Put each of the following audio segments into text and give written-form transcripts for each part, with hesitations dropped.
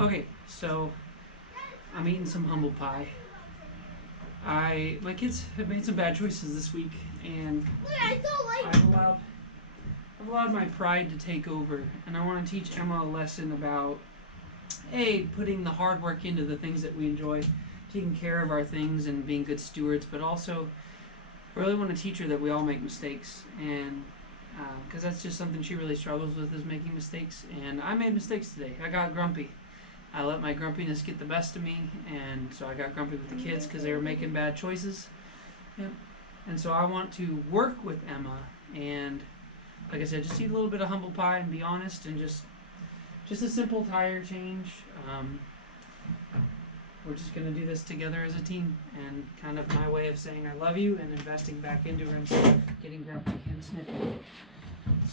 Okay, so I'm eating some humble pie. My kids have made some bad choices this week, and I've allowed my pride to take over, and I want to teach Emma a lesson about putting the hard work into the things that we enjoy, taking care of our things, and being good stewards. But also, I really want to teach her that we all make mistakes, and because that's just something she really struggles with is making mistakes. And I made mistakes today. I got grumpy. I let my grumpiness get the best of me, and so I got grumpy with the kids because they were making bad choices. Yep. And so I want to work with Emma, and like I said, just eat a little bit of humble pie and be honest, and just a simple tire change. We're just gonna do this together as a team, and kind of my way of saying I love you and investing back into her instead of getting grumpy and snippy.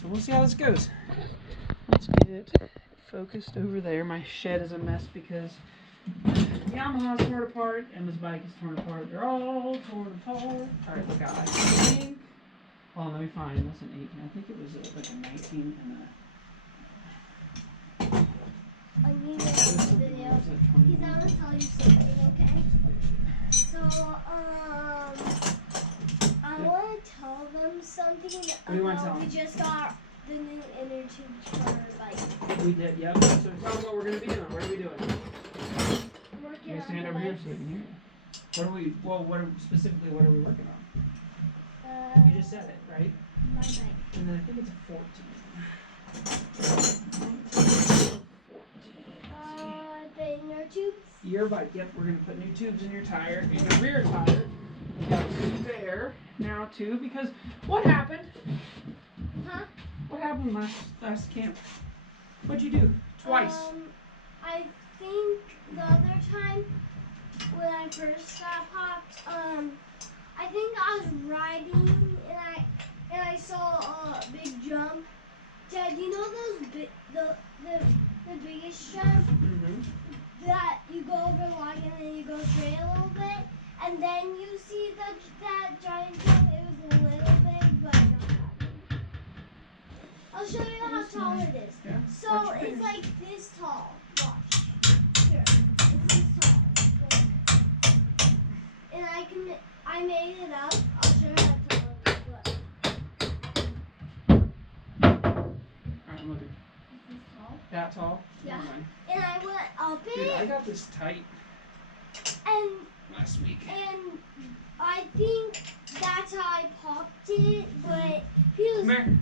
So we'll see how this goes. Let's get it focused over there. My shed is a mess because Yamaha's torn apart, Emma's bike is torn apart. They're all torn apart. Alright, look out. I think. Hold on, let me find. That's an 18. I think it was like a 19 and a. I need to make this video because I want to tell you something, okay? So, I want to tell them something about we just got the new inner tubes for our bike. We did, yep. So tell them what we're going to be doing. What are we doing? Working You on stand the over here bike. so we can hear you. What are we working on? You just said it, right? My bike. And then I think it's a 14. The inner tubes? Your bike, yep. We're going to put new tubes in your tire, in the rear tire. We got two there now, too, because what happened? Huh? What happened last camp? What'd you do? Twice. I think the other time when I first got popped, I think I was riding and I saw a big jump. Dad, you know the biggest jump that you go over the log and then you go straight a little bit, and then you see that giant jump. It was a little big, but not that big. I'll show you how tall it is. Yeah. So it's like this tall. Watch. Here. It's this tall. And I made it up. I'll show you how tall it is. Look. Alright, I'm looking. Is this tall? That tall? Yeah. And I went up Dude, I it. got this tight And last week. I think that's how I popped it. But he was. Come here.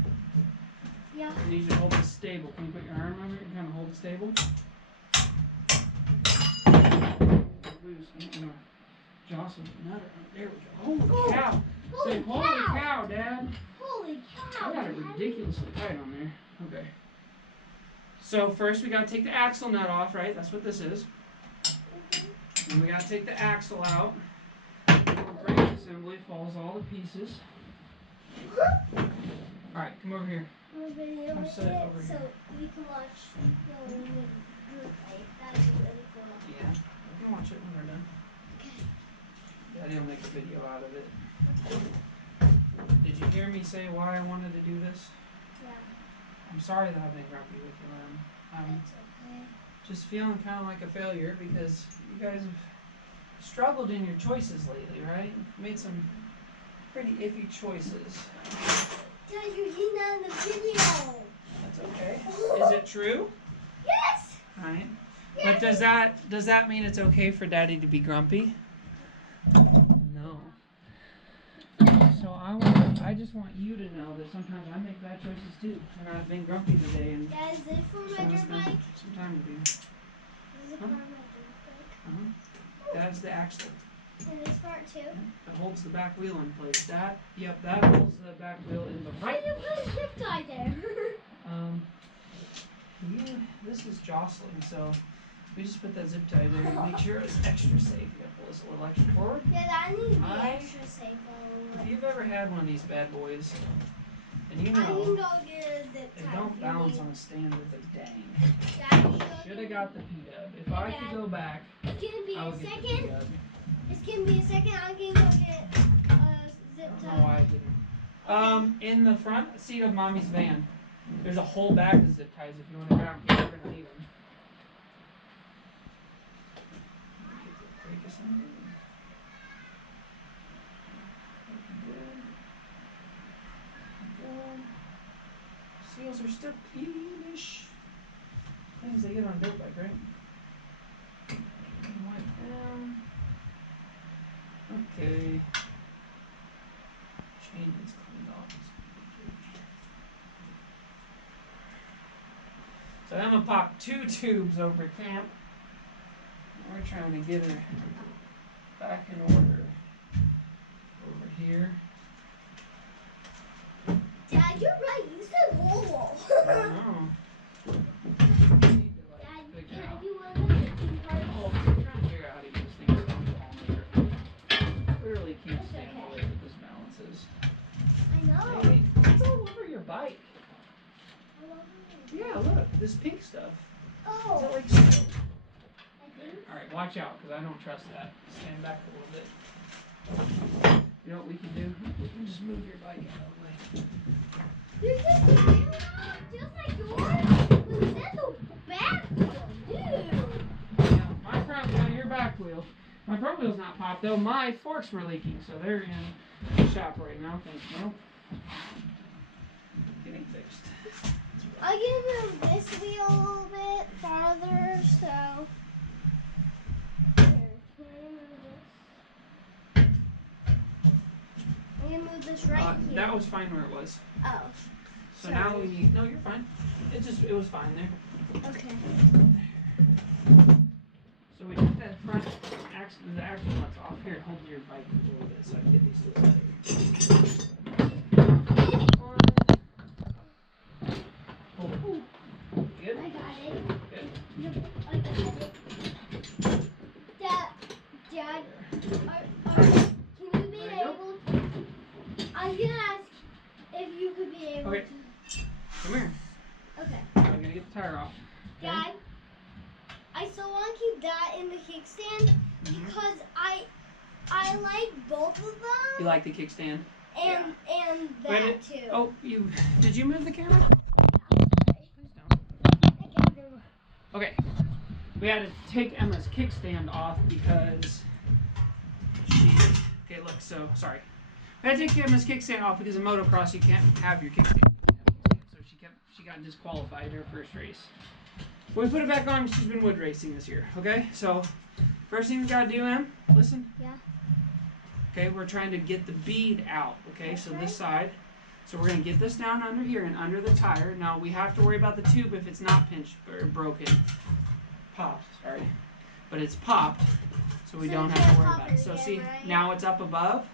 Yeah. I need you to hold this stable. Can you put your arm over it and kind of hold it stable? Loose. Jostle the nutter. There we go. Holy cow. Say, holy cow, Dad. Holy cow. I got it ridiculously tight on there. Okay. So first we got to take the axle nut off, right? That's what this is. And we got to take the axle out. The brake assembly falls all to pieces. Alright, come over here. Video I'll with set it it over so here. we can watch the group fight. That'd be really cool. Yeah, we can watch it when we're done. Okay. Daddy will make a video out of it. Did you hear me say why I wanted to do this? Yeah. I'm sorry that I've been grumpy with you, Em. I'm It's okay. just feeling kind of like a failure because you guys have struggled in your choices lately, right? Made some pretty iffy choices. Dad, you're hitting on the video. That's okay. Is it true? Yes. Right. Yes. But does that mean it's okay for Daddy to be grumpy? No. So I just want you to know that sometimes I make bad choices too, and I've been grumpy today, and Dad, is this for my so I dirt spent bike? some time with you. Is it for Huh? my dirt bike? That's the axle. And this part too? That holds the back wheel in place. That holds the back wheel in the Why right. did you put a zip tie there? This is jostling, so we just put that zip tie there to make sure it's extra safe. You gotta pull this a little extra forward. Yeah, that needs to be I- extra safe. If you've ever had one of these bad boys, and you I can know go get a zip they tie. don't if you balance need. on a stand with a dang. Dad, Should have got the P-dub. If I could go back, It's gonna be I a would get the second. P-dub. It's gonna be a second. I'm gonna go get a I zip don't know why tie. I didn't. In the front seat of Mommy's van, there's a whole bag of zip ties if you want to grab them. We're gonna need them. wheels are still cleanish. Things they get on a dirt bike, right? Wipe down. Okay. Chain is cleaned off. So Emma popped 2 tubes over camp. We're trying to get her back in order over here. Dad, you're right. You said whole. I don't know. Dad, can I do one of the cooking parts? Oh, I'm trying to figure out how to use things on here. Clearly can't That's stand okay. the way that this balances. I know. Hey, it's all over your bike. I love it. Yeah, look, this pink stuff. Is Oh, that like snow? I think. Alright, watch out, because I don't trust that. Stand back a little bit. You know what we can do? We can just move your bike out of the way. There's this camera just like yours, but instead the back wheel, dude. Yeah, my front wheel, your back wheel. My front wheel's not popped though. My forks were leaking, so they're in the shop right now. Thanks, Neil. Getting fixed. I can move this wheel a little bit farther, so. Here, can I move this? I'm gonna move this right here. That was fine where it was. Oh, So now we need. No, you're fine. It was fine there. okay. So we took that front axle, the axle nuts off here. Hold your bike a little bit so I can get these to the Hold it. Good. I got it. Good. Yep, I got it. Dad, can you be There you go. able? I'm gonna ask if you could be able Okay. Come here. to. Okay. I'm gonna get the tire off. Okay? Dad, I still want to keep that in the kickstand Mhm. because I like both of them You like the kickstand? and Wait a that minute. too. Oh, did you move the camera? Please don't. Okay. We had to take Emma's kickstand off because okay, look, so sorry. We had to take Emma's kickstand off because in motocross you can't have your kickstand. So she got disqualified her first race. When we put it back on, she's been wood racing this year. Okay, so first thing we gotta do, Em, listen. Yeah. Okay, we're trying to get the bead out. Okay, so this side. So we're gonna get this down under here and under the tire. Now we have to worry about the tube if it's not pinched or broken. Popped, sorry. But it's popped, so we So don't you have to can't worry pop about it it. So again, see, right? now it's up above.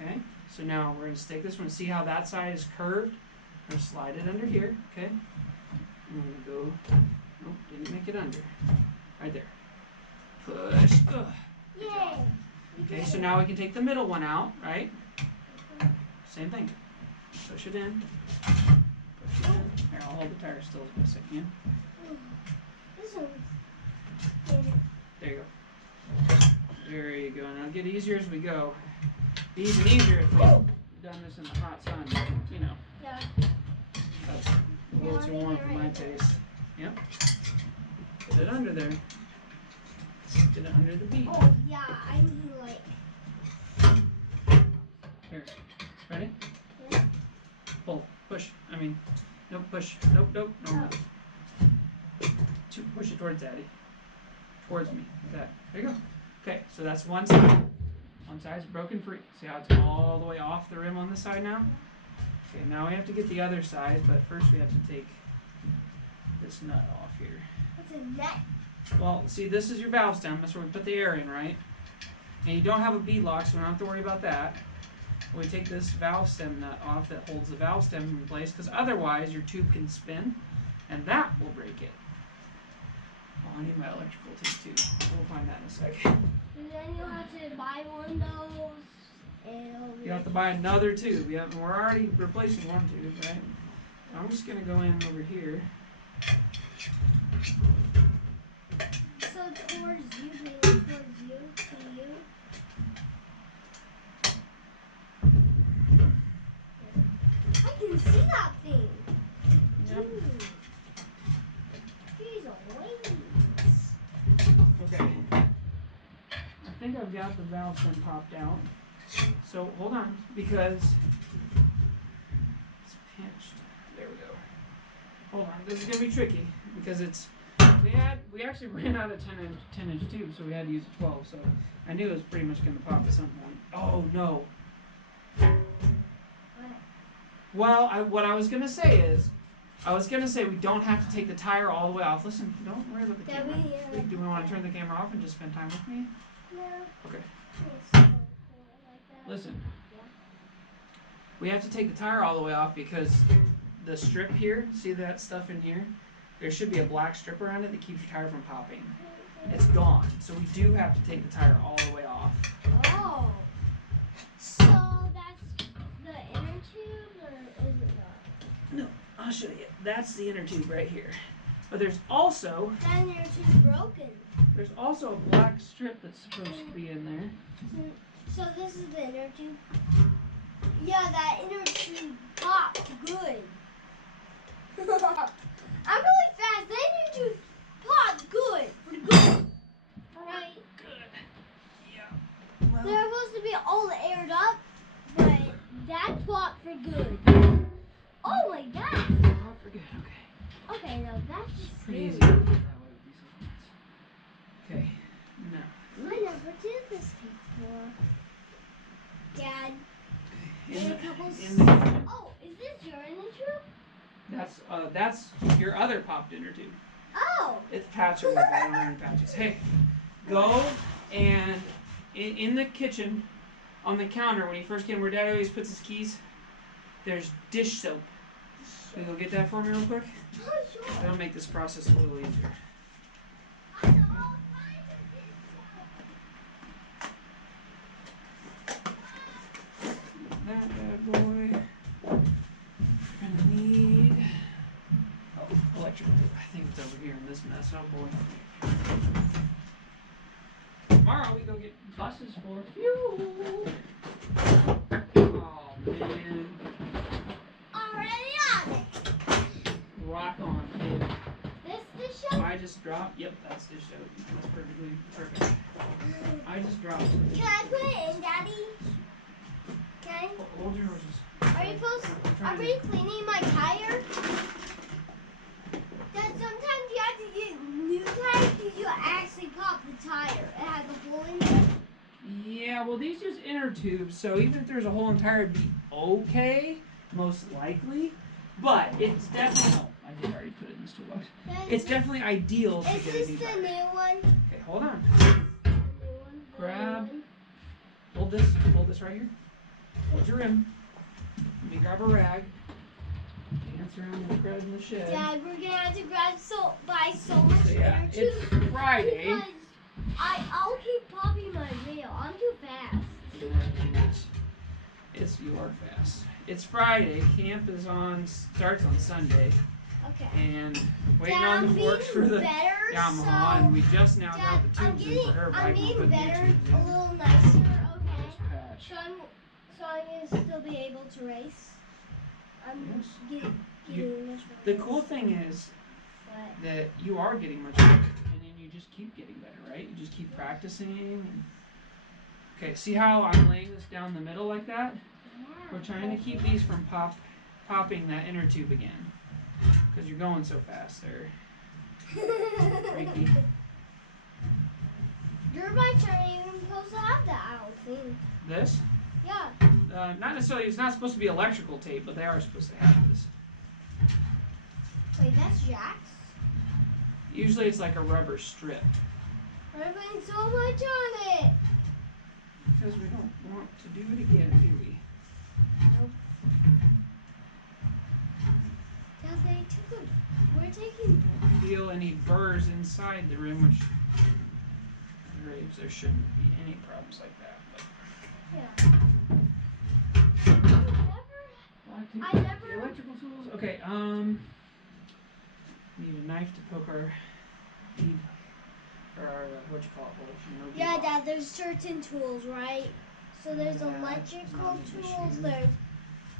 Okay, so now we're gonna stick this one. See how that side is curved? We're gonna slide it under here, okay? And we're gonna go, nope, didn't make it under. Right there. Push, ugh. Good job. Yay. Okay, so now we can take the middle one out, right? Same thing. Push it in. Push it in. Here, I'll hold the tire still for a second. Yeah? This one's. There you go. There you go. Now it'll get easier as we go. Be even easier if we've done this in the hot sun, but, you know, Yeah. that's a little too warm for my taste. Yep. Get it under there. Get it under the bead. Oh yeah, I mean like. Here. Ready? Yeah. Pull. Push. I mean, nope, push. Nope, nope, no. Push it towards Daddy. Towards me. Like that. There you go. Okay, so that's one side. One side's broken free. See how it's all the way off the rim on this side now? Okay, now we have to get the other side, but first we have to take this nut off here. It's a net. Well, see, this is your valve stem. That's where we put the air in, right? And you don't have a bead lock, so we don't have to worry about that. We take this valve stem nut off that holds the valve stem in place, because otherwise your tube can spin, and that will break it. Oh, I need my electrical tape too. We'll find that in a second. And then you'll have to buy one of those. And it'll be You have to buy another tube. Yeah, and we're already replacing one tube, right? I'm just gonna go in over here. so towards you, maybe towards you, to you. I can see that thing. Yep. Jeez, Louise. Okay. I think I've got the valve stem popped out. So hold on, because it's pinched. There we go. Hold on, this is gonna be tricky because we actually ran out of 10-inch tubes, so we had to use a 12. So I knew it was pretty much gonna pop at some point. Oh no. Well, what I was gonna say is, we don't have to take the tire all the way off. Listen, don't worry about the camera. Do we want to turn the camera off and just spend time with me? No. Okay. Listen. We have to take the tire all the way off because the strip here, see that stuff in here? There should be a black strip around it that keeps your tire from popping. It's gone, so we do have to take the tire all the way off. Oh. So that's the inner tube, or is it not? No, I'll show you. That's the inner tube right here. But there's also That inner tube's broken. There's also a black strip that's supposed to be in there. So this is the inner tube? Yeah, that inner tube popped good. I'm really fast. The inner tube popped good. Pretty good. Right? Good. Yeah. Well, They're supposed to be all aired up, but that popped for good. Oh my god. oh, for good. Okay. Okay, no, that's just Pretty easy. scary. That way would be so fast. Okay. Now. I never did this before. Dad, In a couple the, oh, is this your inner tube? that's your other popped inner tube. Oh. It's patchwork. I don't have any patches. Hey, go and in the kitchen, on the counter when you first get in, where Dad always puts his keys, there's dish soap. Can you go get that for me real quick? Oh, sure. That'll make this process a little easier. I know all kinds of That bad boy. We're gonna need electrical tape. I think it's over here in this mess. Oh boy. Tomorrow we go get buses for fuel. Oh man. already on it. Rock on, kid. This the show? I just dropped. Yep, that's dish soap. That's perfectly perfect. I just dropped. Can I put it in, Daddy? Can I? Hold your horses. Are you supposed? Are we cleaning my tire? That sometimes you have to get new tires because you actually pop the tire. It has a hole in it. Yeah, well, these use inner tubes, so even if there's a hole in the tire, it'd be okay, most likely. But it's definitely. Oh, I did already put it in this toolbox. It's definitely ideal to Is get a this new the tire. new one? Okay, hold on. The new one? Grab. Hold this right here. Hold your rim. Let me grab a rag. Dance around the crud in the shed. Dad, we're gonna have to buy so much So, yeah, inner it's tube Friday. because I'll keep popping my wheel. I'm too fast. You are fast. It's Friday. Camp starts on Sunday, Okay. and waiting Dad, on I'm the forks for being the better, Yamaha, and so we just now Dad, got the I'm tubes in for her. But I I'm can put being new better, tubes a in. little nicer. Okay. This patch. So I'm gonna still be able to race. I'm Yes. getting much The better. cool thing is But that you are getting much better, and then you just keep getting better, right? You just keep practicing. Okay, see how I'm laying this down the middle like that? We're trying to keep these from popping that inner tube again, because you're going so fast there. Freaky. Your bikes aren't even supposed to have that, I don't think. This? Yeah. Not necessarily. It's not supposed to be electrical tape, but they are supposed to have this. Wait, that's Jack's? Usually, it's like a rubber strip, We're putting so much on it. because we don't want to do it again, do we? Dad, they took a. We're taking. Feel any burrs inside the rim, which there shouldn't be any problems like that. But Yeah. I never. The electrical tools. Okay. Need a knife to poke our bead, or our what you call it, holes. You know, bead Yeah, box. Dad, there's certain tools, right? So there's Yeah, electrical it's not an tools, issue. there's.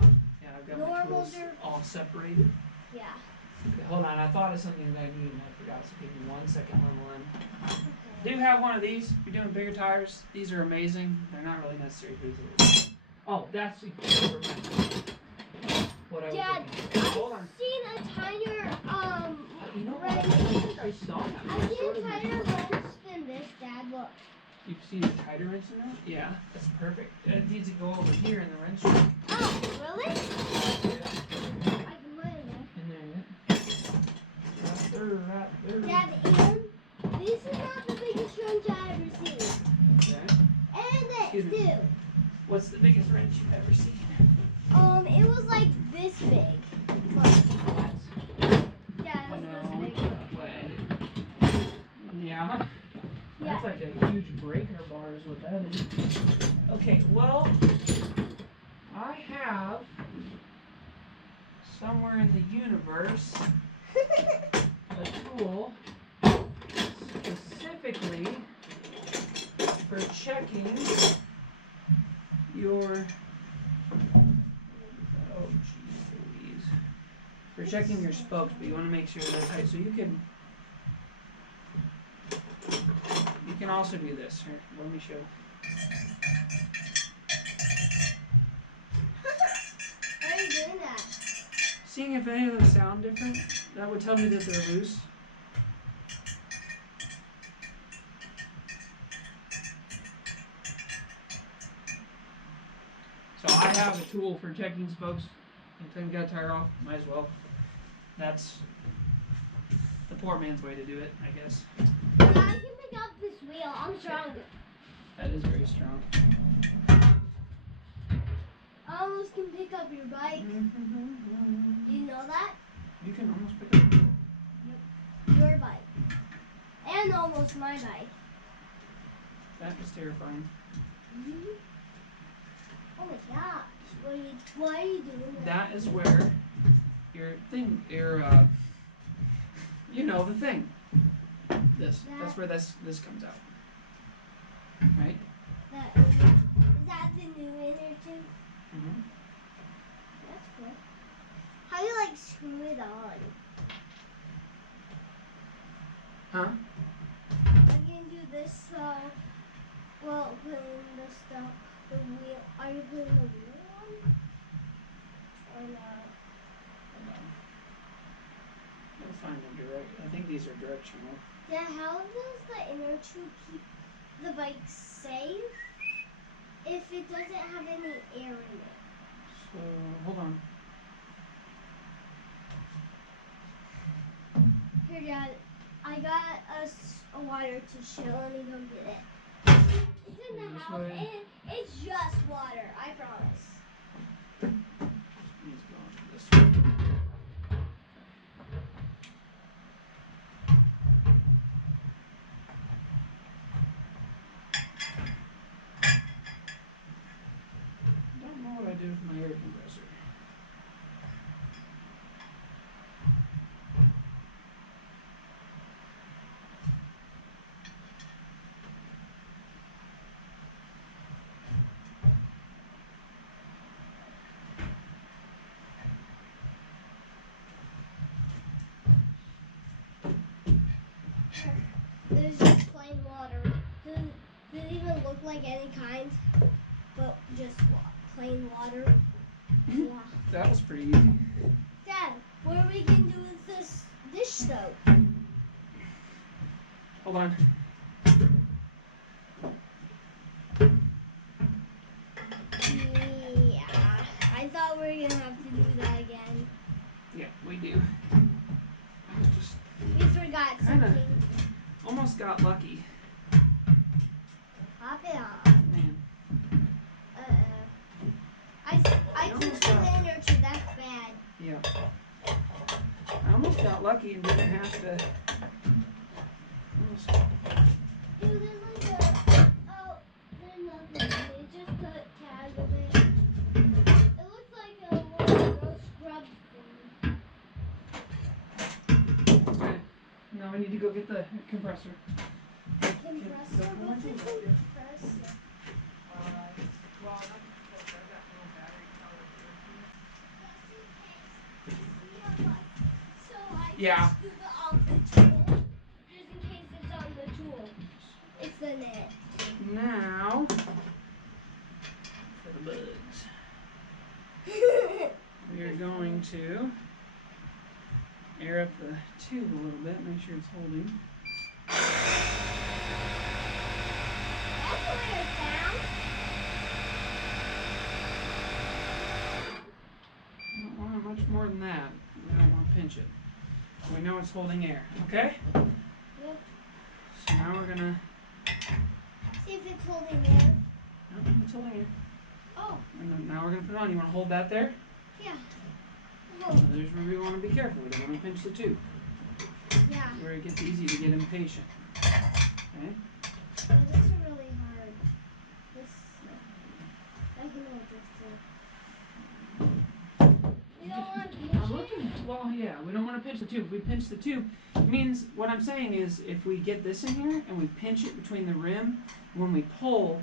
Yeah, I've got my Normals tools are- all separated. Yeah. Okay, hold on. I thought of something that I needed and I forgot. So give me 1 second, Levelin. Okay. Do have one of these. If you're doing bigger tires, these are amazing. They're not really necessary for these. Oh, that's what I was Dad, thinking. Hold on. I've seen a tinier You know what? I wrench. think I saw that. I've seen Sort a of tinier wrench than this, Dad. Look. You've seen a tighter wrench in that? Yeah, that's perfect. It needs to go over here in the wrench rack. Oh, really? Yeah. I can put it there. In there, yeah. Right there. Dad, and this is not the biggest wrench I've ever seen. Okay. And Excuse this me. too. What's the biggest wrench you've ever seen? It was like this big. Look. Yeah, it was this big. Way. Yeah. Yeah. That's like a huge breaker bar is what that is. Okay, well, I have somewhere in the universe a tool specifically for checking your, oh jeez Louise, for checking your spokes, but you want to make sure they're tight. So you can also do this. Here, let me show. Why are you doing that? Seeing if any of them sound different, that would tell me that they're loose. So I have a tool for checking spokes. Anytime you got a tire off, might as well. That's the poor man's way to do it, I guess. Yeah, I can pick up this wheel. I'm stronger. That is very strong. I almost can pick up your bike. Do you know that? You can almost pick it up. Your bike. And almost my bike. That is terrifying. Oh my gosh. Why are you doing that? That is where your thing, you know, the thing. That's where this comes out. Right? Is that the new inner tube? Mm-hmm. That's cool. How do you like screw it on? Huh? I can do this, well, putting the stuff, the wheel. Are you putting the wheel on? Or not? We'll find them direct. I think these are directional. Yeah, how does the inner tube keep the bike safe if it doesn't have any air in it? So, hold on. Here, Dad, I got us a water to chill. Let me go get it. It's in the This house, way. and it's just water. I promise. Let's go on to this one. Don't know what I did with my air compressor. There's just plain water. Doesn't even look like any kind, but just plain water. Yeah. That was pretty easy. Dad, what are we gonna do with this dish soap? Hold on. Yeah, I thought we were gonna have to do that again. Yeah, we do. I was just We forgot Kinda. something. almost got lucky. Pop it off. Man. I took the inner tube. That's bad. Yeah. I almost got lucky and didn't have to. Almost. Dude, there's like there's nothing in it. It just put tag of it. It looks like a little girl scrub thing. Okay. Now we need to go get the compressor. Compressor? Don't What's a mind compressor? Well, not compressor. I've got little battery powered So I Yeah. just scoop it off the tool, just in case it's on the tool. It's the net. Now, for the bugs. We you're going to air up the tube a little bit, make sure it's holding. That's a weird sound. You don't want it much more than that. We don't want to pinch it. We know it's holding air, okay? Yep. So now we're gonna. See if it's holding there. No, it's holding air. Oh, And then now we're gonna put it on. You want to hold that there? yeah. So there's where we want to be careful. We don't want to pinch the tube. Yeah. Where it gets easy to get impatient. Okay? Oh, this is really hard. This. I can hold this too. We don't want to pinch I'm it. looking. Well, yeah, we don't want to pinch the tube. If we pinch the tube, it means what I'm saying is if we get this in here and we pinch it between the rim, when we pull,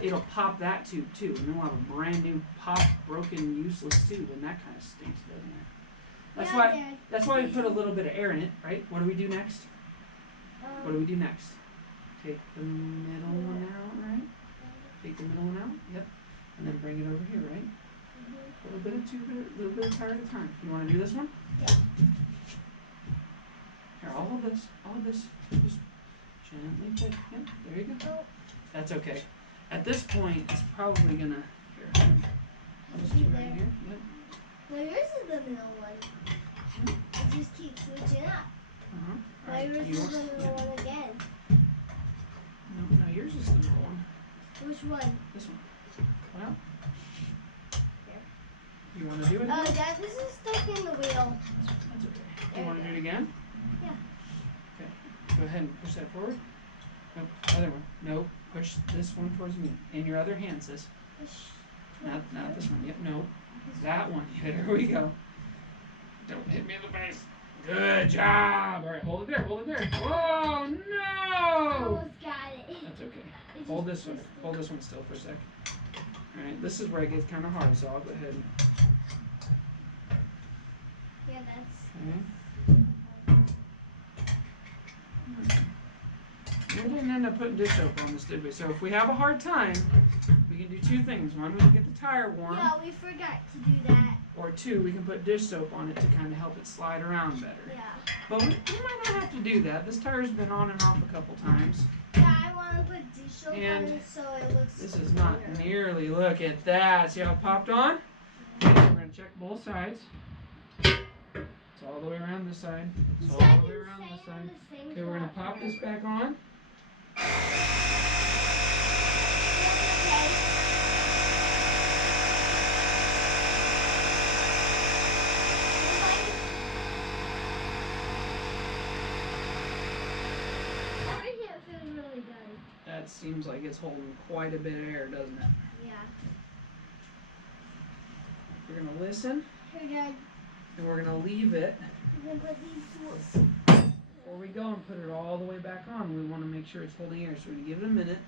it'll pop that tube too, and then we'll have a brand new popped, broken, useless tube, and that kind of stinks, doesn't it? That's Yeah, why. Dad. That's why we put a little bit of air in it, right? What do we do next? What do we do next? Take the middle one out, right? Take the middle one out. Yep. And then bring it over here, right? A little bit of tube, a little bit of tire at a time. You want to do this one? Yeah. Here, I'll hold this. I'll hold this. Just gently pull. Yep, there you go. Oh. That's okay. At this point, it's probably gonna. Here, I'll just do right here. Yep. Well, yours is the middle one. It just keeps switching up. All Well, right. yours is Yours. the middle Yep. one again. No, yours is the middle one. Which one? This one. Well. Here. You want to do it? Oh, again? Dad, this is stuck in the wheel. That's okay. There You we want to go. do it again? Yeah. Okay. Go ahead and push that forward. Nope. Other one. No. Push this one towards me. In your other hand, sis. Push. Not this one. Yep. No. That one. There we go. Don't hit me in the face. Good job. All right. Hold it there. Hold it there. Whoa! No. Almost got it. That's okay. It Hold just this one. twisted. Hold this one still for a sec. All right. This is where it gets kind of hard, so I'll go ahead. Yeah, that's. Okay. We didn't end up putting dish soap on this, did we? So if we have a hard time, we can do two things. One, we can get the tire warm, Yeah, we forgot to do that. or two, we can put dish soap on it to kind of help it slide around better. Yeah. But we might not have to do that. This tire's been on and off a couple times. Yeah, I want to put dish soap on And it so it looks. This is not cleaner. nearly, look at that. See how it popped on? We're going to check both sides. It's all the way around this side. It's all the way around this side. Okay, we're going to pop this back on. That seems like it's holding quite a bit of air, doesn't it? Yeah. We're going to listen, Here, Dad. and we're going to leave it You can put these tools. before we go and put it all the way back on. We want to make sure it's holding air, so we're going to give it a minute.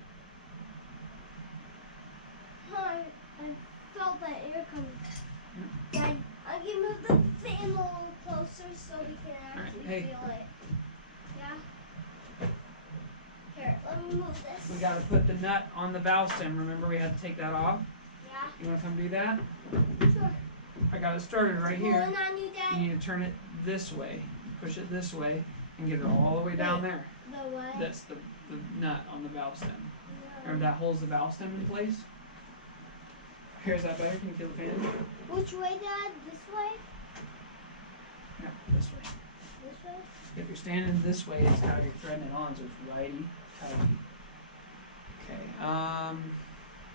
I felt that air coming. Dad, I can move the fan a little closer so we can actually hey. feel it. Yeah? Here, let me move this. We got to put the nut on the valve stem. Remember, we had to take that off? Yeah? You want to come do that? Sure. I got it started right here. Pulling on you, You Dad? need to turn it this way. Push it this way and get it all the way down there. The what? That's the nut on the valve stem. Remember that holds the valve stem in place? Here's that better? Can you feel the fan? Which way, Dad? This way? Yeah, this way. This way? If you're standing this way, it's how you're threading it on, so it's righty tighty. Okay.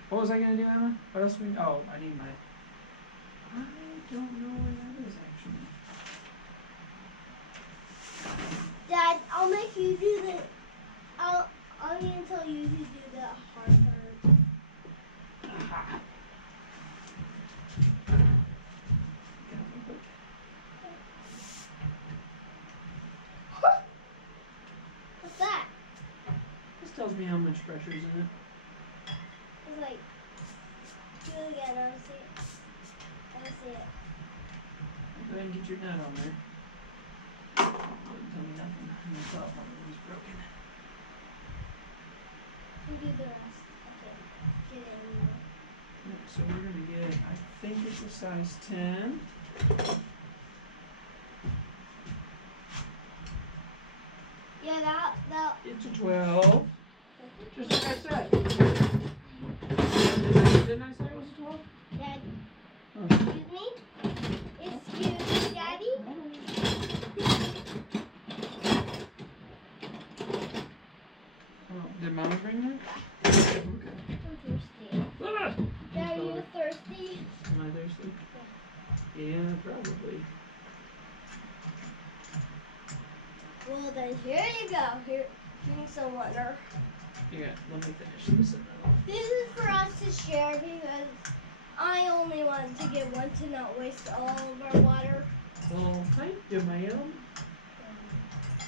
What was I gonna do, Emma? What else we? Oh, I need my. I don't know where that is actually. Dad, I'll make you do the. I'll need to tell you to do the hard part. Aha. What's that? This tells me how much pressure is in it. It's like. Do it again. I want to see it. I want to see it. Go ahead and get your nut on there. Wouldn't tell me nothing myself when it was broken. You do the rest. Okay. Get it in there. Yep, so we're gonna get, I think It's a size 10. Yeah, that. It's a 12. Just like I said. Didn't I say it was a 12? Dad, Oh. excuse me? Excuse me, Daddy? Oh, did Mama bring that? Okay. I'm thirsty. Ah! Dad, are you thirsty? Am I thirsty? Yeah, probably. Well, then here you go. Here, drink some water. Here, let me finish this. This is for us to share because I only want to get one to not waste all of our water. Well, thank you, ma'am.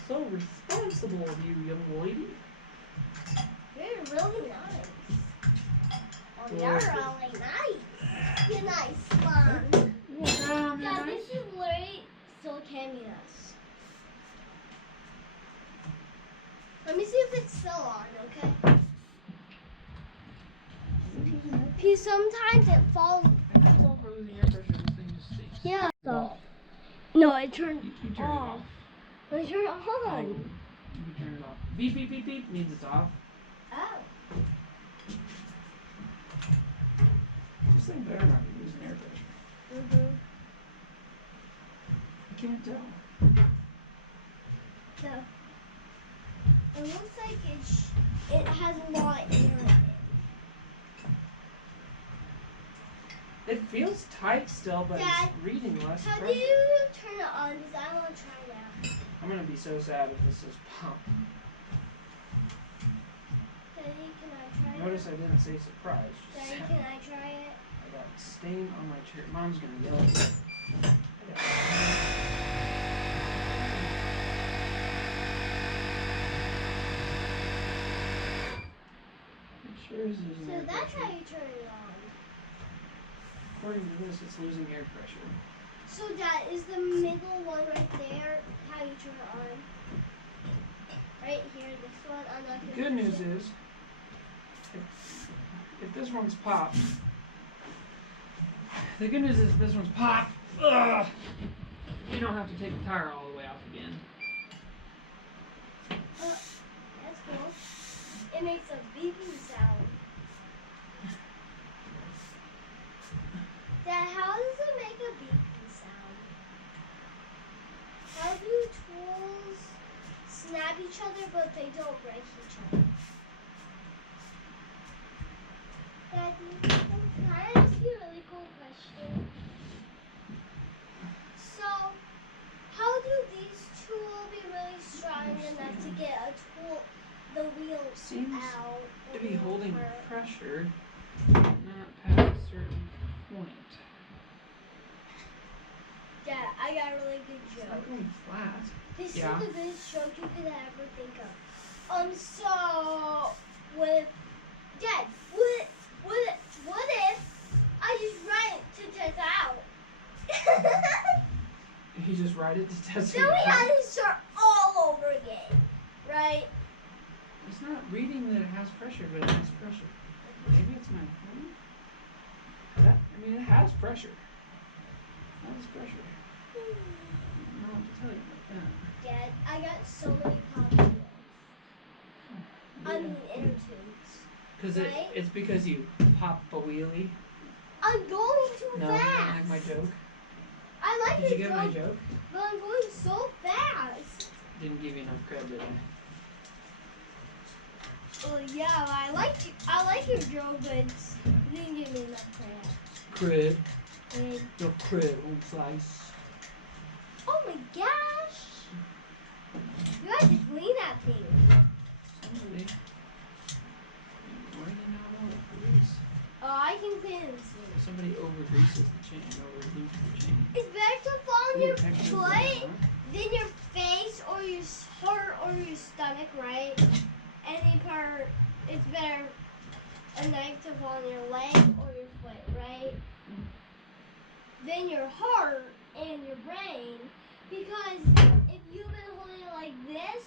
So responsible of you, young lady. You're really nice. Oh, Well, you're really nice. You're nice, Mom. Well, Dad, this is literally still camming us. Let me see if it's still on, okay? Because sometimes it falls. I can't tell if we're losing air pressure. This thing just stays. Yeah. Off. No, it turned You turn it off. It turned on. Oh, you turn it off. Beep, beep, beep, beep means it's off. Oh. This thing better not be losing air pressure. Mhm. I can't tell. So it looks like it has a lot of air in it. It feels tight still, but Dad, it's reading less How do pressure. you turn it on? Because I want to try now. I'm gonna be so sad if this is pump. Daddy, can I try Notice it? I didn't say surprise. Just Daddy, can I try it? I got a stain on my chair. Mom's gonna yell at me. It sure is losing So air that's pressure. how you turn it on. According to this, it's losing air pressure. So Dad, is the middle one right there how you turn it on? Right here, this one. I'm not gonna The good news push it. is, if this one's popped, the good news is if this one's popped, you don't have to take the tire all the way off again. That's cool. It makes a beeping sound. Dad, how does it make a beeping sound? How do tools snap each other but they don't break each other? Daddy, can I ask you a really cool question? So, how do these two be really strong enough to get the wheel Seems out? to be holding apart? pressure, not past a certain point. Dad, I got a really good It's joke. not going flat. This Yeah. is the biggest joke you could ever think of. So with Dad, what if I just write it to test out? You just ride it to test it Then we out. had to start all over again, right? It's not reading that it has pressure, but it has pressure. Maybe it's my phone? It has pressure. It has pressure. I don't know what to tell you about that. Dad, I got so many pop wheels. I Yeah. mean inner tubes. Cause Right? it's because you pop a wheelie. I'm going too No, you fast. don't like my joke. I like Did you your get my joke, joke? but I'm going so fast. Didn't give you enough credit, did I? Well, yeah, I like your joke, but you didn't give me enough credit. Cred. And, Your cred on slice. oh my gosh! You have to clean that thing. Somebody. Why do they not want to grease? Oh, I can clean it soon. Somebody over greases the chain, over looped the chain. It's better to fall on Ooh, your heck, foot huh? than your face or your heart or your stomach, right? Any part, it's better a knife to fall on your leg or your foot, right? Than your heart and your brain, because if you've been holding it like this,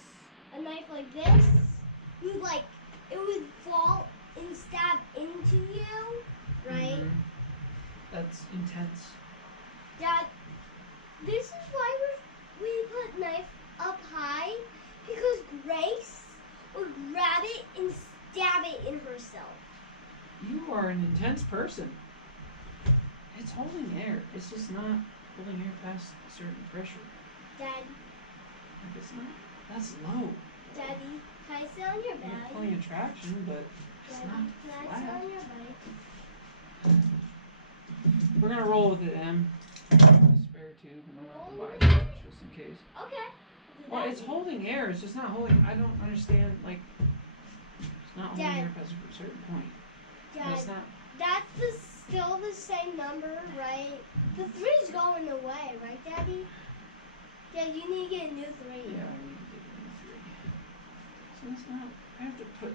a knife like this, it would fall and stab into you, right? Mhm. That's It's intense. Dad, this is why we put knife up high, because Grace would grab it and stab it in herself. You are an intense person. It's holding air. It's just not holding air past a certain pressure. Dad, Like it's not. That's low. Daddy, can I sit on your You got bike? plenty of traction, but it's Daddy, not can I flat. sit on your bike? We're gonna roll with it, Em. I have a spare tube, and I'm gonna have to buy it just in case. Okay. Well, it's holding air. It's just not holding. I don't understand. Like, it's not holding Dad. air past a certain point. But Dad, it's not. that's still the same number, right? The 3's going away, right, Daddy? Dad, you need to get a new 3. Yeah, I need to get a new 3. So it's not. I have to put.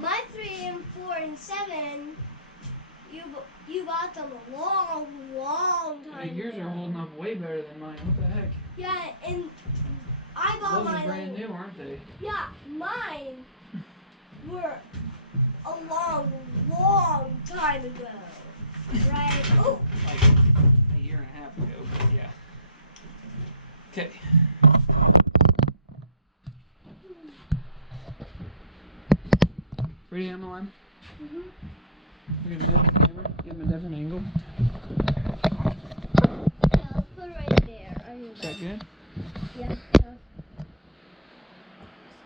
My 3 and 4 and 7, you bought them a long time Yours ago. are holding up way better than mine. What the heck? Yeah, and I bought Those mine. are brand new, aren't they? Yeah, mine were a long time ago. Right? Oh, Like a year and a half ago. But yeah. Okay. Ready, Emmeline? mhm. We're gonna move the camera. Give him a different angle. Yeah, let's put it right there. On your Is that back. good? Yeah. That's good.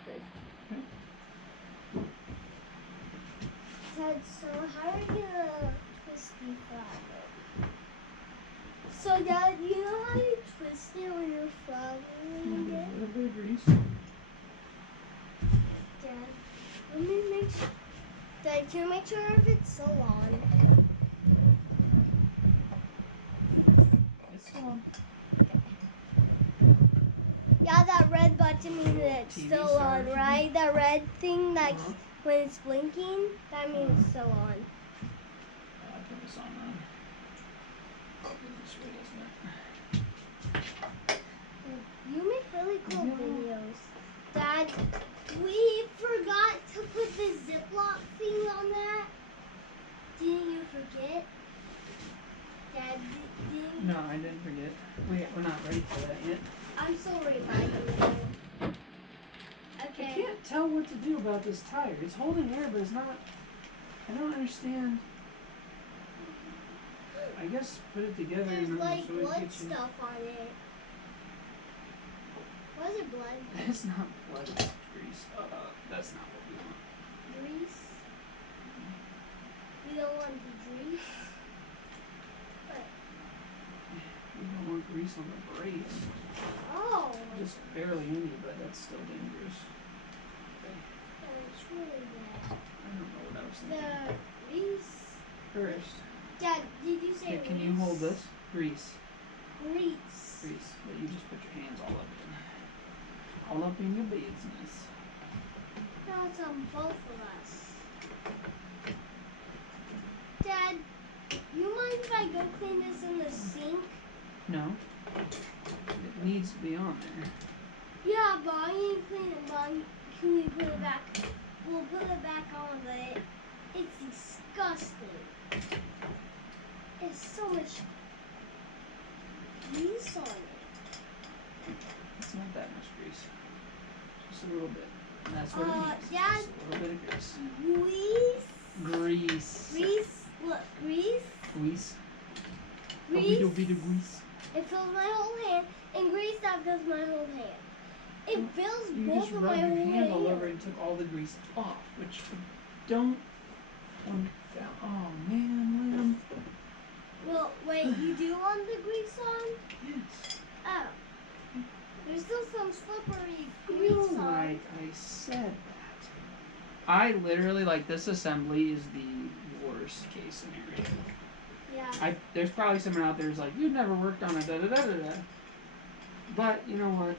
Okay. Dad, so how are you gonna twist the flower? So Dad, you know how you twist it when you're flattering A it? little bit of grease. Dad, let me make sure. Dad, can you make sure if it's still on? It's still on. Yeah, that red button means that it's TV still star or on, something? right? That red thing that's Uh-huh. when it's blinking, that means it's still on. I put this on. This way, doesn't it? You make really cool Yeah. videos. Dad, we forgot to put the Ziploc thing on that. Didn't you forget? Dad, didn't No, I didn't forget. We're not ready for that yet. I'm so reminding you. I Okay. can't tell what to do about this tire. It's holding air, but it's not. I don't understand. I guess put it together There's and then like so we blood get you. stuff on it. What is it, blood? It's not blood, it's grease. That's not what we want. Grease? We don't want the grease? We don't want grease on the brakes. Oh, Just barely any, but that's still dangerous. Okay. that's really bad. I don't know what I was thinking. The grease. First, Dad, did you say okay, can you grease? hold this? Grease. Grease. Grease. That you just put your hands all up in. All up in your business. Now it's on both of us. Dad, you mind if I go clean this in the sink? No. It needs to be on there. Yeah, but I need to clean it, Mom. Can we put it back? We'll put it back on, but it's disgusting. It's so much grease on it. It's not that much grease. Just a little bit. And that's what it needs. Dad, Just a little bit of grease. grease. Grease. Grease. Look, grease. Grease. A Grease. little bit of grease. It fills my whole hand, and grease that fills my whole hand. It fills You both just of rubbed my your whole hand all over it and took all the grease off, which don't want down. Oh man, Lamb. Well, wait, you do want the grease on? Yes. Oh. There's still some slippery You grease know, on. like I said that. I literally like this assembly is the worst case scenario. Yeah. There's probably someone out there who's like, you've never worked on a da da da da da. But you know what?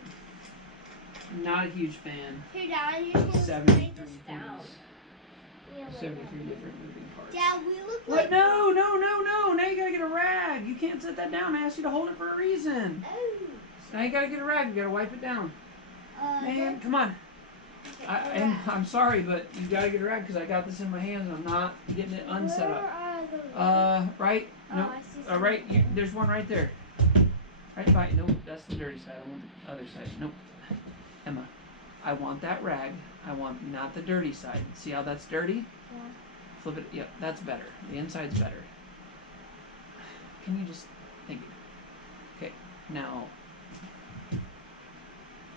I'm not a huge fan. Here, Dad, you're just gonna 73 lay this down. things. Yeah, like 73 that. different moving parts. Dad, we look What? like. No, no, no, no. Now you gotta get a rag. You can't set that down. I asked you to hold it for a reason. Oh. Now you gotta get a rag. You gotta wipe it down. Man, come on. Okay, I'm sorry, but you gotta get a rag because I got this in my hands and I'm not getting it unset Where up. are Right? Oh, No. I see Right. something. There's one right there. Right by. Nope. That's the dirty side. I want the other side. Nope. Emma, I want that rag. I want not the dirty side. See how that's dirty? Yeah. Flip it. Yep. That's better. The inside's better. Can you just? Thank you. Okay. Now.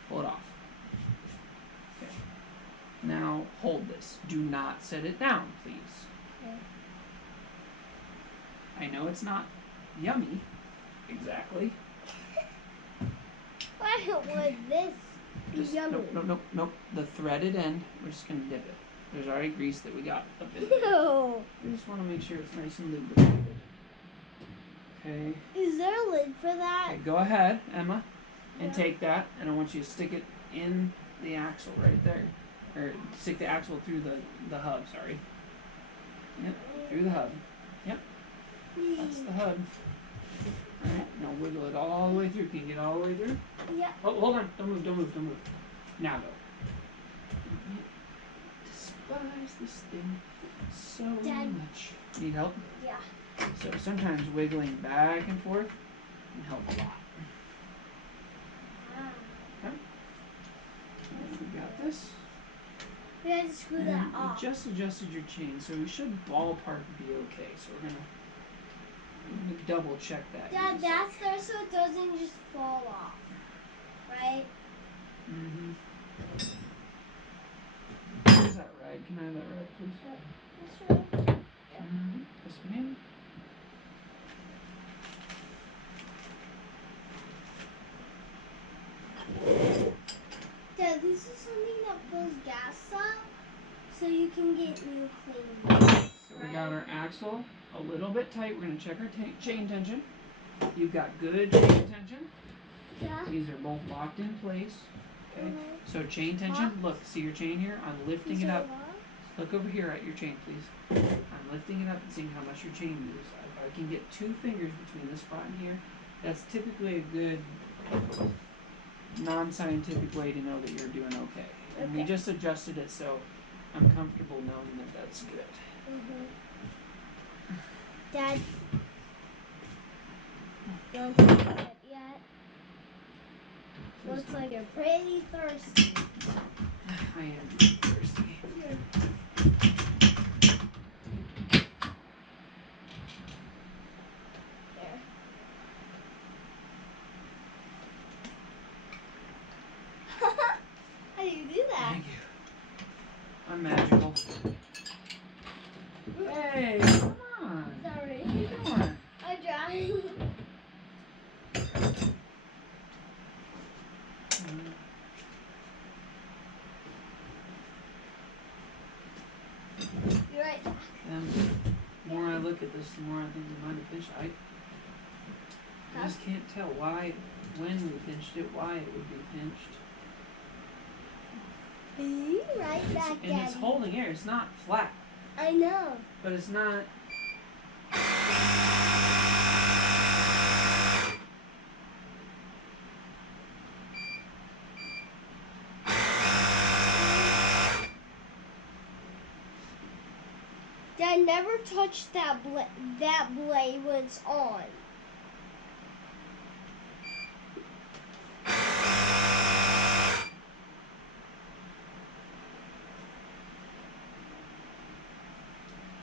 Pull it off. Okay. Now hold this. Do not set it down, please. Okay. I know it's not yummy. Exactly. Why would this be Just, yummy? nope. The threaded end, we're just gonna dip it. There's already grease that we got up in there. No. We just want to make sure it's nice and lubricated. Okay. Is there a lid for that? Okay, go ahead, Emma, and Yeah. take that, and I want you to stick it in the axle right there. Or stick the axle through the hub, sorry. Yep, through the hub. Yep, that's the hub. Alright, now wiggle it all the way through. Can you get all the way through? Yeah. Oh, hold on. Don't move. Now go. Despise this thing so Dad. much. Need help? Yeah. So sometimes wiggling back and forth can help a lot. Okay. And we got this. We had to screw And that you off. just adjusted your chain, so we should ballpark be okay. So we're gonna double check that. Dad, that's there so it doesn't just fall off. Right? Mm-hmm. Where's that rag? Can I have that rag, please? That's right. Mm-hmm. This one in. Dad, this is something that fills gas up so you can get new clean gas. So we got our axle a little bit tight. We're going to check our chain tension. You've got good chain tension. Yeah. These are both locked in place. Okay. Mm-hmm. So chain tension. Look, see your chain here? I'm lifting it up. Locked? Look over here at your chain, please. I'm lifting it up and seeing how much your chain moves. If I can get 2 fingers between this spot and here, that's typically a good non-scientific way to know that you're doing okay. And we just adjusted it, so I'm comfortable knowing that that's good. Mm-hmm. Dad, don't do that yet. Looks like you're pretty thirsty. I am thirsty. Here. There. How do you do that? Thank you. I'm magical. Hey, come on. Sorry. What are you doing? I'm trying. You're right. And the more I look at this, the more I think we might have pinched. I just can't tell why, when we pinched it, why it would be pinched. Right back, And it's Daddy. holding air. It's not flat, I know. but it's not. Dad, never touched that blade when it's on.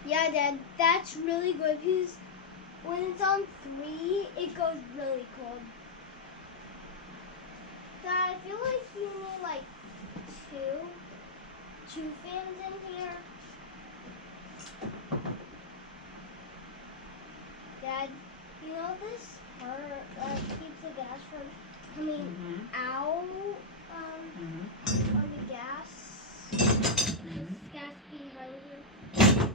Yeah, Dad, that's really good because when it's on 3, it goes really cold. Dad, I feel like you need like two fans in here. Dad, you know this part keeps the gas from coming out on the gas. This gas behind you.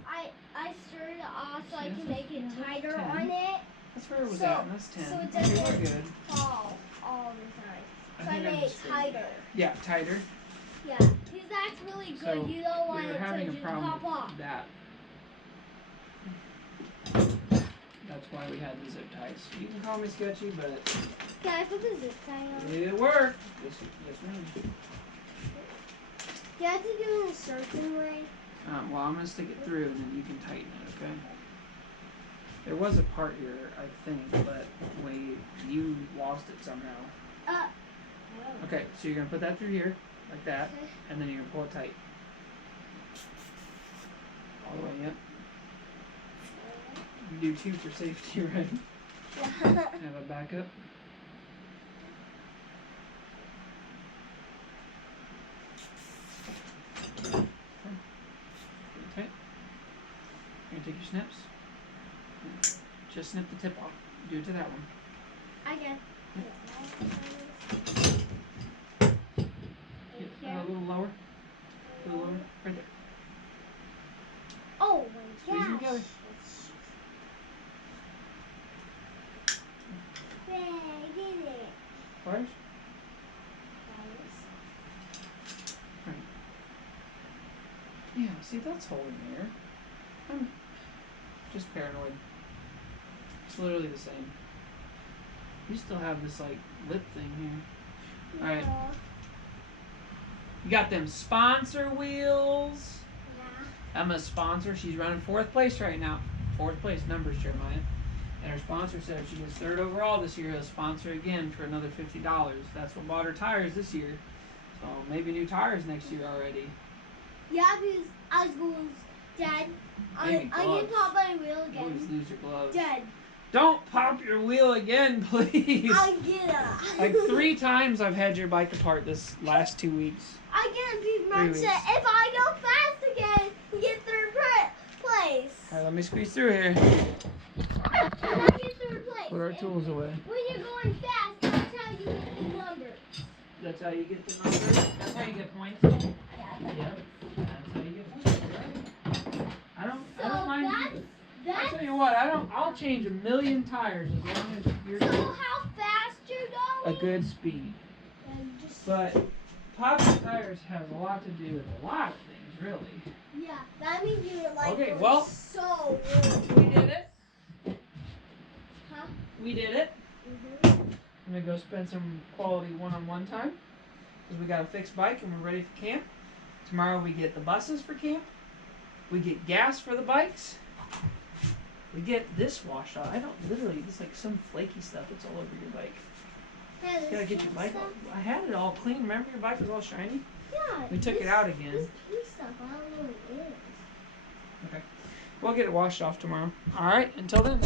I stirred it off so I can make it tighter 10. on it. That's where it was So- at, and that's 10. so it Okay, doesn't- we're good. Fall all the time. So I think I'm made it just tighter. Yeah, tighter. Yeah, because that's really good. So, You don't We want were it having to a just problem pop off. with that. That's why we had the zip ties. You can call me sketchy, but Can I put the zip tie on? it worked. Yes, ma'am. You have to do it in a certain way. Well, I'm gonna stick it through, and then you can tighten it. Okay. There was a part here, I think, but you lost it somehow. Okay, so you're gonna put that through here, like that, Okay. and then you're gonna pull it tight. All the way up. You do two for safety, right? Have a backup. Okay. You're gonna take your snips. Just snip the tip off. Do it to that one. I can. A little lower. A little lower. Right there. Oh my Squeeze them gosh. together. Yay, I did it. Pliers? Yeah, see, that's holding there. I'm just paranoid. It's literally the same. You still have this, like, lip thing here. Alright. Yeah. You got them sponsor wheels. Yeah. Emma's sponsor, she's running 4th place right now. 4th place, numbers, Jeremiah. And her sponsor said if she gets 3rd overall this year, he'll sponsor again for another $50. That's what bought her tires this year. So maybe new tires next year already. Yeah, because I was going dead. Maybe I gloves. can pop my wheel You always again. lose your gloves. Dead. Don't pop your wheel again, please. I get it. Like 3 times I've had your bike apart this last 2 weeks. I get it, Pete 3 Mark weeks. said if I go fast again, you get 3rd place. Alright, let me squeeze through here. And I get 3rd place. Put our And tools away. when you're going fast, that's how you get the number. That's how you get the number. That's how you get points. Yeah. Yep. That's how you get points, right? I don't mind. I'll tell you what, I'll change 1,000,000 tires as long as you're So how fast you're a going? good speed. And just, But popping tires has a lot to do with a lot of things, really. yeah, that means you're like Okay, going well, so good. We did it. Huh? We did it. Mhm. I'm gonna go spend some quality one-on-one time because we got a fixed bike and we're ready for camp. Tomorrow we get the buses for camp. We get gas for the bikes. We get this washed out. I don't literally. It's like some flaky stuff that's all over your bike. Yeah, You gotta get your bike. I had it all clean. Remember your bike was all shiny. Yeah. We took it out again. This pink stuff, I don't know what it is. We'll get it washed off tomorrow. All right. Until then.